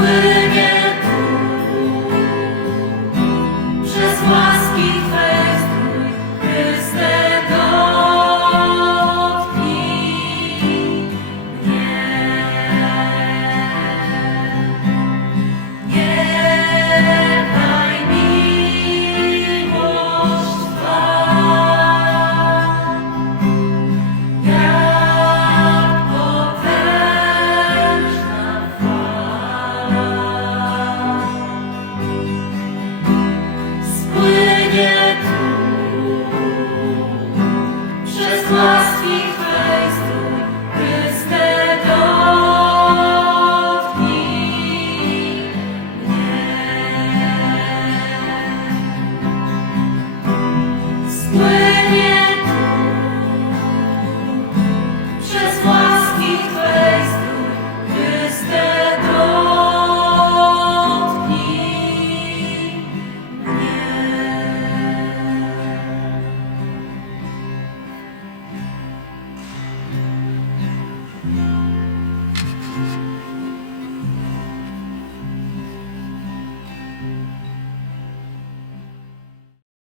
away. Christmas.